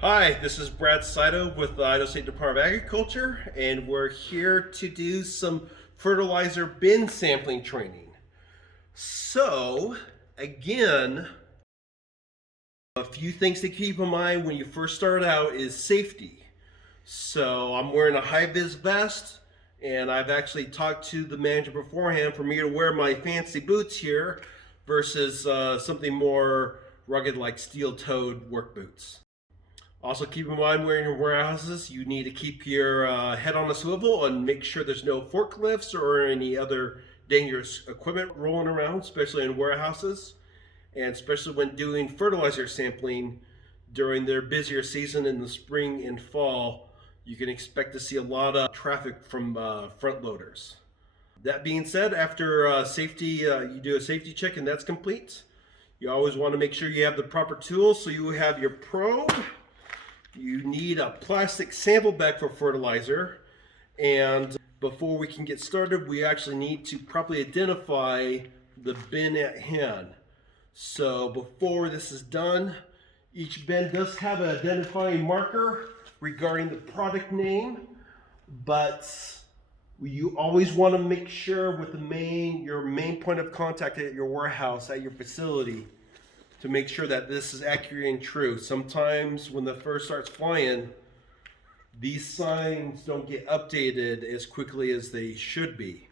Hi, this is Brad Saito with the Idaho State Department of Agriculture, and we're here to do some fertilizer bin sampling training. So, again, a few things to keep in mind when you first start out is safety. So, I'm wearing a high-vis vest, and I've actually talked to the manager beforehand for me to wear my fancy boots here versus something more rugged like steel-toed work boots. Also, keep in mind when you're in warehouses, you need to keep your head on a swivel and make sure there's no forklifts or any other dangerous equipment rolling around, especially in warehouses, and especially when doing fertilizer sampling during their busier season in the spring and fall. You can expect to see a lot of traffic from front loaders. That being said, after you do a safety check and that's complete. You always want to make sure you have the proper tools, so you have your probe. You need a plastic sample bag for fertilizer, and before we can get started, we actually need to properly identify the bin at hand. So before this is done, each bin does have an identifying marker regarding the product name, but you always want to make sure with your main point of contact at your warehouse, at your facility, to make sure that this is accurate and true. Sometimes when the first starts flying, these signs don't get updated as quickly as they should be.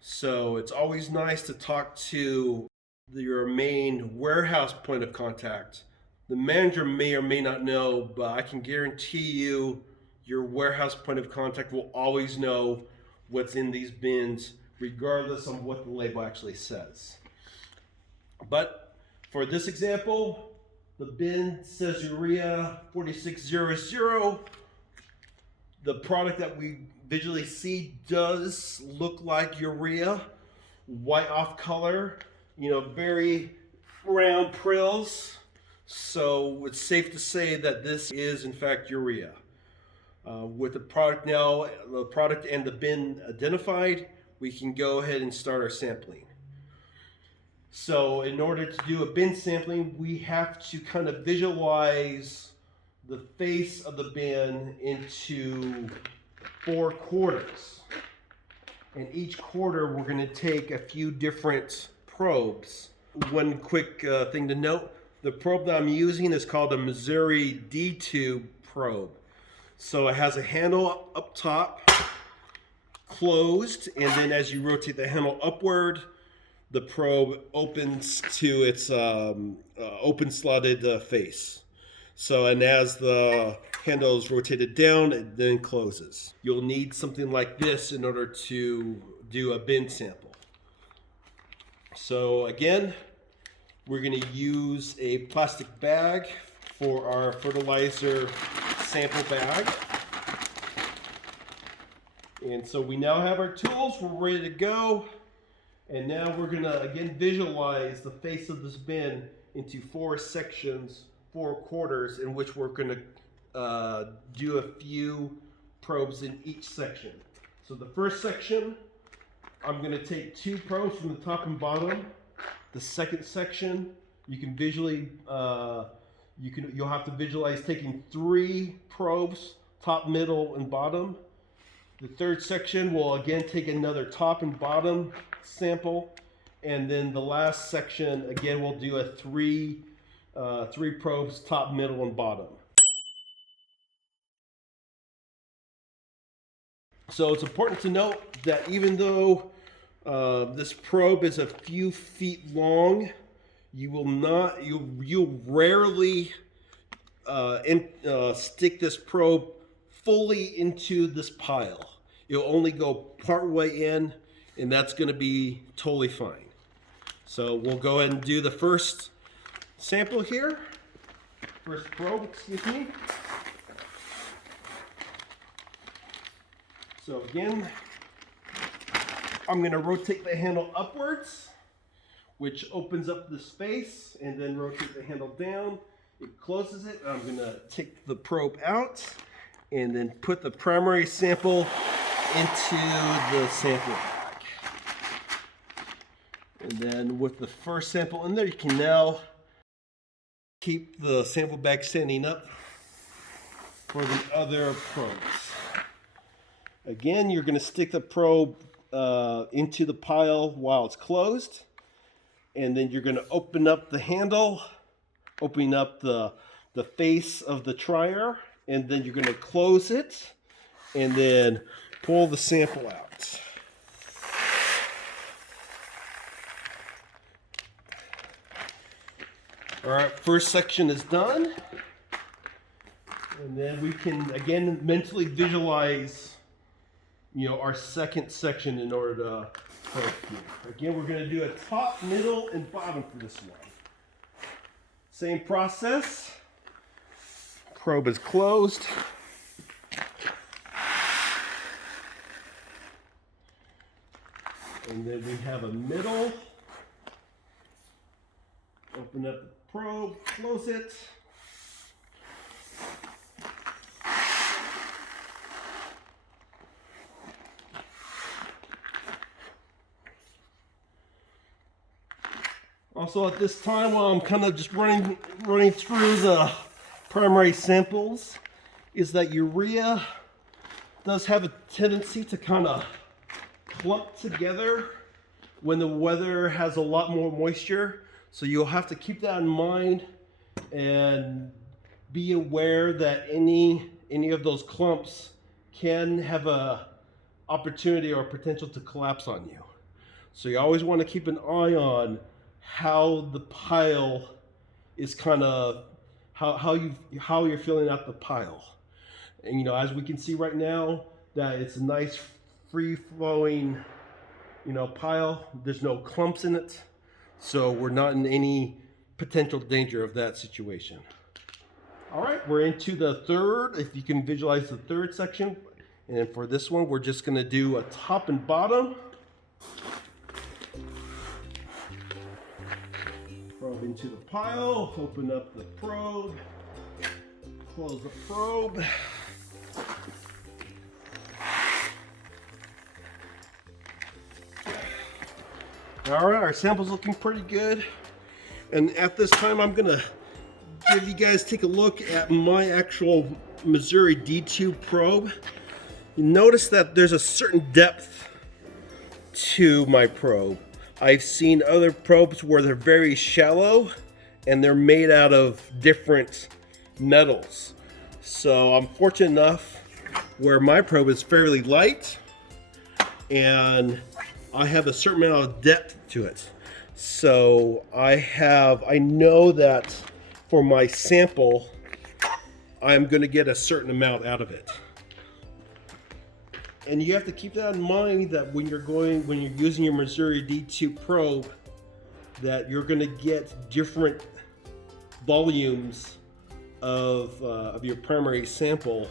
So it's always nice to talk to your main warehouse point of contact. The manager may or may not know, but I can guarantee you your warehouse point of contact will always know what's in these bins, regardless of what the label actually says. But for this example, the bin says urea 4600. The product that we visually see does look like urea, white off color, very round prills. So it's safe to say that this is in fact urea. With the product and the bin identified, we can go ahead and start our sampling. So in order to do a bin sampling, we have to kind of visualize the face of the bin into 4 quarters. And each quarter, we're going to take a few different probes. One quick thing to note, the probe that I'm using is called a Missouri D-tube probe. So it has a handle up top, closed, and then as you rotate the handle upward, the probe opens to its open slotted face. So, and as the handle is rotated down, it then closes. You'll need something like this in order to do a bin sample. So again, we're going to use a plastic bag for our fertilizer sample bag. And so we now have our tools, we're ready to go. And now we're going to again visualize the face of this bin into 4 sections, 4 quarters, in which we're going to do a few probes in each section. So the first section, I'm going to take 2 probes from the top and bottom. The second section, you can visually, you'll have to visualize taking 3 probes, top, middle, and bottom. The third section will again take another top and bottom sample, and then the last section again we'll do a 3 probes, top, middle, and bottom. So it's important to note that even though this probe is a few feet long, you'll rarely stick this probe fully into this pile. You'll only go part way in, and that's going to be totally fine. So we'll go ahead and do the first sample here. First probe, excuse me. So again, I'm going to rotate the handle upwards, which opens up the space, and then rotate the handle down. It closes it. I'm going to take the probe out and then put the primary sample into the sample bag. And then with the first sample in there, you can now keep the sample bag standing up for the other probes. Again, you're going to stick the probe into the pile while it's closed, and then you're going to open up the handle, opening up the face of the trier, and then you're going to close it and then pull the sample out. All right, first section is done. And then we can, again, mentally visualize, our second section in order to probe here. Again, we're going to do a top, middle, and bottom for this one. Same process. Probe is closed. And then we have a middle. Open up the probe, close it. Also at this time, while I'm kind of just running through the primary samples, is that urea does have a tendency to kind of clump together when the weather has a lot more moisture. So you'll have to keep that in mind and be aware that any of those clumps can have a opportunity or potential to collapse on you. So you always want to keep an eye on how the pile is kind of how you're filling out the pile. And as we can see right now, that it's a nice free flowing pile. There's no clumps in it, so we're not in any potential danger of that situation. All right, we're into the third, if you can visualize the third section. And for this one, we're just going to do a top and bottom. Probe into the pile, open up the probe, close the probe. All right, our sample's looking pretty good. And at this time, I'm gonna give you guys take a look at my actual Missouri D2 probe. You notice that there's a certain depth to my probe. I've seen other probes where they're very shallow and they're made out of different metals. So I'm fortunate enough where my probe is fairly light and I have a certain amount of depth to it. So I know that for my sample, I'm going to get a certain amount out of it. And you have to keep that in mind that when you're using your Missouri D2 probe, that you're going to get different volumes of your primary sample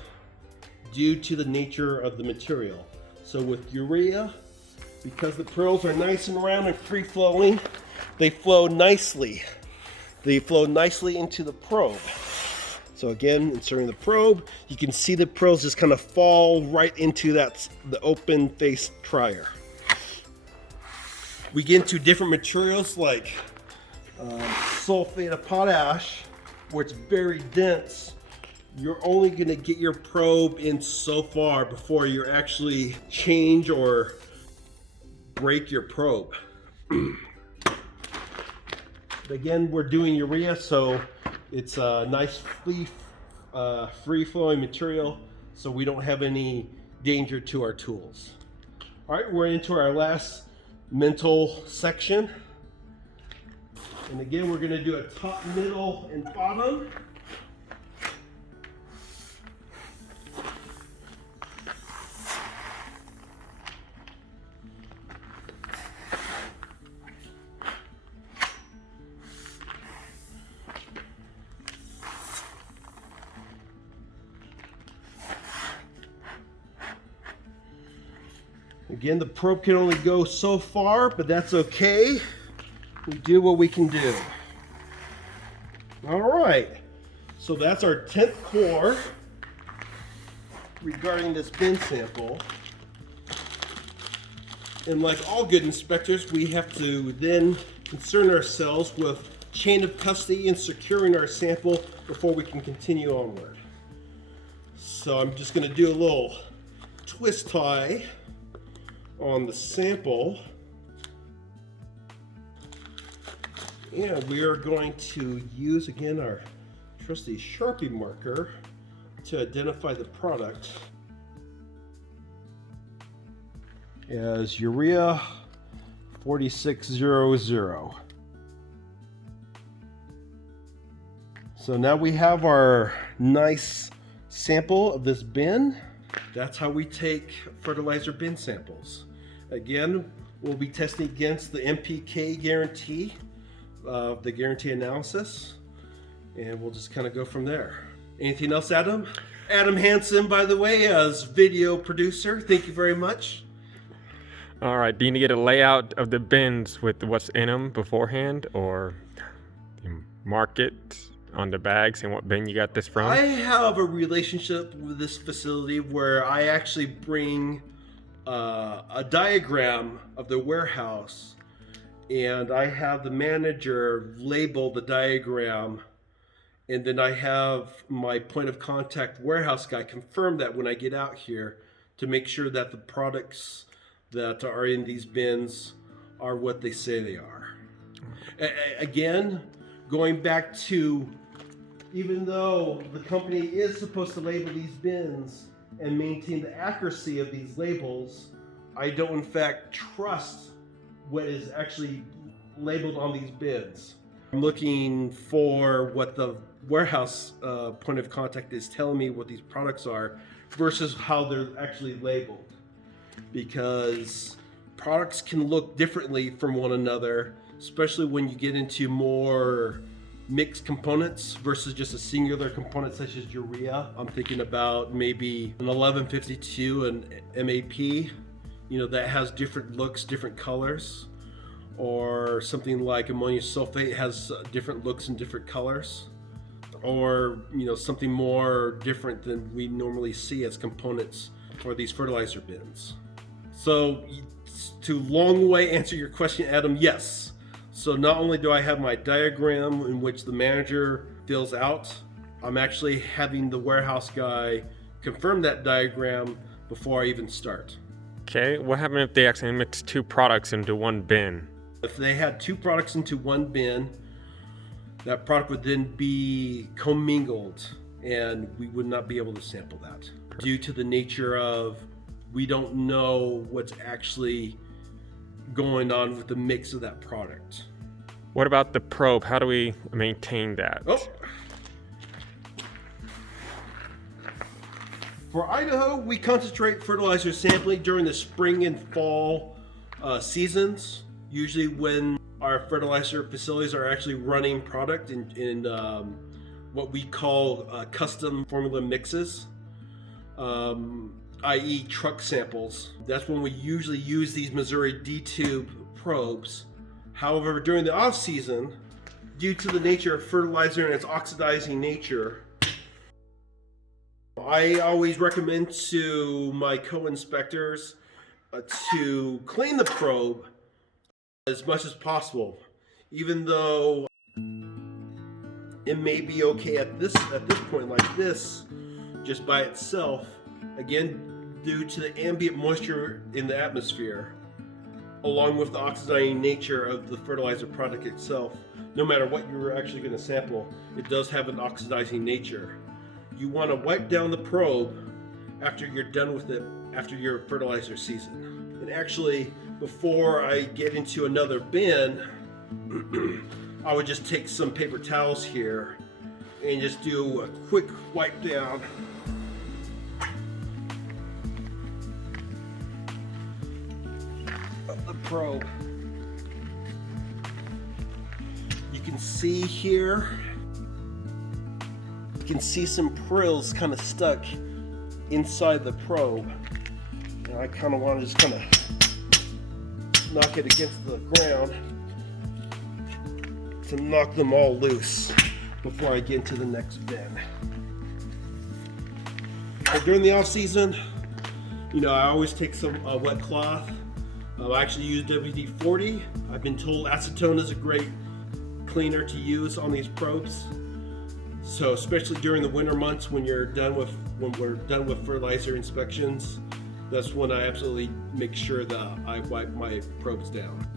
due to the nature of the material. So with urea, because the pearls are nice and round and free flowing, they flow nicely. They flow nicely into the probe. So again, inserting the probe, you can see the pearls just kind of fall right into the open face trier. We get into different materials like sulfate of potash, where it's very dense. You're only going to get your probe in so far before you actually change or break your probe. Again, we're doing urea, so it's a nice free-flowing material, so we don't have any danger to our tools. All right, we're into our last mental section. And again, we're going to do a top, middle, and bottom. Again, the probe can only go so far, but that's okay. We do what we can do. All right, so that's our 10th core regarding this bin sample. And like all good inspectors, we have to then concern ourselves with chain of custody and securing our sample before we can continue onward. So I'm just going to do a little twist tie on the sample. And we are going to use again our trusty Sharpie marker to identify the product as urea 4600. So now we have our nice sample of this bin. That's how we take fertilizer bin samples. Again, we'll be testing against the NPK guarantee of the guarantee analysis, and we'll just kind of go from there. Anything else, Adam? Adam Hansen, by the way, as video producer. Thank you very much. All right, do you need to get a layout of the bins with what's in them beforehand, or you mark it on the bags and what bin you got this from? I have a relationship with this facility where I actually bring a diagram of the warehouse, and I have the manager label the diagram, and then I have my point of contact warehouse guy confirm that when I get out here to make sure that the products that are in these bins are what they say they are. Again, going back to, even though the company is supposed to label these bins and maintain the accuracy of these labels, I don't in fact trust what is actually labeled on these bins. I'm looking for what the warehouse point of contact is telling me what these products are versus how they're actually labeled. Because products can look differently from one another, especially when you get into more mixed components versus just a singular component such as urea. I'm thinking about maybe an 1152 and MAP, you know, that has different looks, different colors, or something like ammonium sulfate has different looks and different colors, or, you know, something more different than we normally see as components for these fertilizer bins. So to long way answer your question, Adam, yes. So not only do I have my diagram in which the manager fills out, I'm actually having the warehouse guy confirm that diagram before I even start. Okay, what happened if they actually mix two products into one bin? If they had two products into one bin, that product would then be commingled and we would not be able to sample that due to the nature of we don't know what's actually going on with the mix of that product. What about the probe? How do we maintain that? Oh. For Idaho, we concentrate fertilizer sampling during the spring and fall seasons, usually when our fertilizer facilities are actually running product in what we call custom formula mixes. I.e. truck samples. That's when we usually use these Missouri D-tube probes. However, during the off season, due to the nature of fertilizer and its oxidizing nature, I always recommend to my co-inspectors to clean the probe as much as possible, even though it may be okay at this point like this, just by itself. Again, due to the ambient moisture in the atmosphere, along with the oxidizing nature of the fertilizer product itself, no matter what you're actually going to sample, it does have an oxidizing nature. You want to wipe down the probe after you're done with it, after your fertilizer season. And actually, before I get into another bin, I would just take some paper towels here and just do a quick wipe down. The probe. You can see here, you can see some prills kind of stuck inside the probe. And I kind of want to just kind of knock it against the ground to knock them all loose before I get into the next bin. But during the off season, you know, I always take some wet cloth. I actually use WD-40. I've been told acetone is a great cleaner to use on these probes. So especially during the winter months when we're done with fertilizer inspections, that's when I absolutely make sure that I wipe my probes down.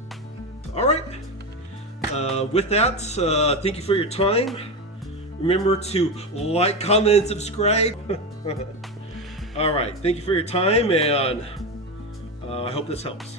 All right. With that, thank you for your time. Remember to like, comment, and subscribe. All right. Thank you for your time, and I hope this helps.